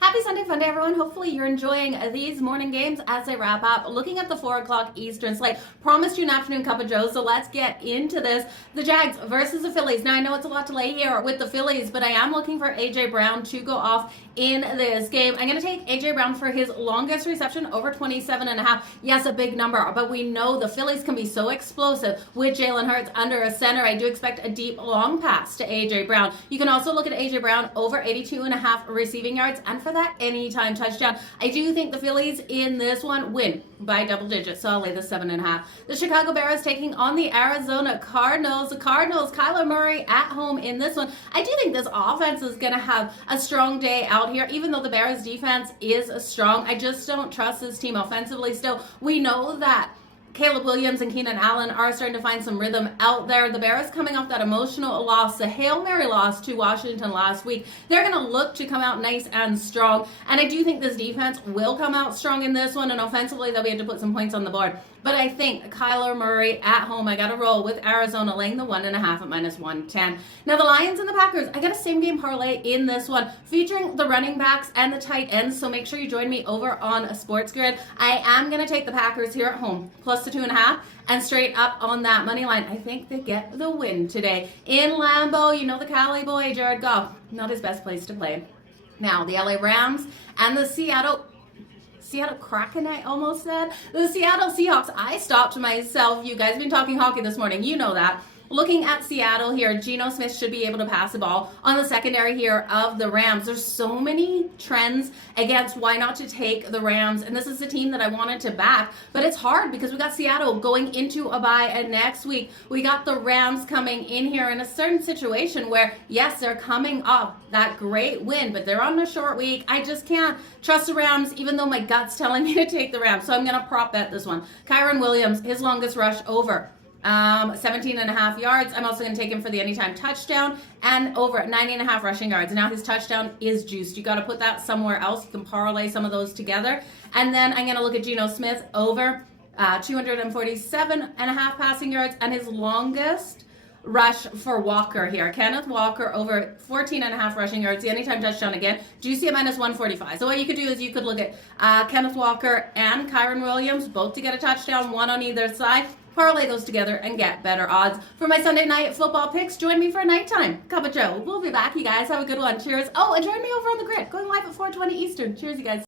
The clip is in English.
Happy Sunday fun day, everyone. Hopefully you're enjoying these morning games as they wrap up. Looking at the 4 o'clock Eastern slate. Promised you an afternoon cup of joe, so let's get into this. The Jags versus the Phillies. Now, I know it's a lot to lay here with the Phillies, but I am looking for A.J. Brown to go off in this game. I'm going to take A.J. Brown for his longest reception, over 27.5. Yes, a big number, but we know the Phillies can be so explosive with Jalen Hurts under a center. I do expect a deep, long pass to A.J. Brown. You can also look at A.J. Brown over 82.5 receiving yards, and for that anytime touchdown. I do think the Phillies in this one win by double digits, so I'll lay the 7.5. The Chicago Bears taking on the Arizona Cardinals. The Cardinals, Kyler Murray at home in this one. I do think this offense is going to have a strong day out here, even though the Bears defense is strong. I just don't trust this team offensively still. We know that Caleb Williams and Keenan Allen are starting to find some rhythm out there. The Bears coming off that emotional loss, the Hail Mary loss to Washington last week. They're going to look to come out nice and strong. And I do think this defense will come out strong in this one. And offensively, they'll be able to put some points on the board. But I think Kyler Murray at home, I got to roll with Arizona laying the 1.5 at -110. Now, the Lions and the Packers, I got a same game parlay in this one featuring the running backs and the tight ends. So make sure you join me over on Sports Grid. I am going to take the Packers here at home, plus the 2.5, and straight up on that money line. I think they get the win today. In Lambeau, you know the Cali boy, Jared Goff, not his best place to play. Now, the LA Rams and the Seattle Kraken, I almost said. The Seattle Seahawks. I stopped myself. You guys have been talking hockey this morning. You know that. Looking at Seattle here, Geno Smith should be able to pass the ball on the secondary here of the Rams. There's so many trends against why not to take the Rams, and this is the team that I wanted to back, but it's hard because we got Seattle going into a bye, and next week we got the Rams coming in here in a certain situation where, yes, they're coming off that great win, but they're on a short week. I just can't trust the Rams, even though my gut's telling me to take the Rams, so I'm going to prop bet this one. Kyren Williams, his longest rush over 17.5 yards. I'm also going to take him for the anytime touchdown and over 90.5 rushing yards. Now his touchdown is juiced. You got to put that somewhere else. You can parlay some of those together. And then I'm going to look at Geno Smith over 247.5 passing yards and his longest rush for Walker here. Kenneth Walker over 14.5 rushing yards, the anytime touchdown again. Juicy at -145. So what you could do is you could look at Kenneth Walker and Kyren Williams, both to get a touchdown, one on either side. Parlay those together and get better odds. For my Sunday night football picks, join me for a nighttime cup of joe. We'll be back, you guys. Have a good one. Cheers. Oh, and join me over on the grid, going live at 4:20 Eastern. Cheers, you guys.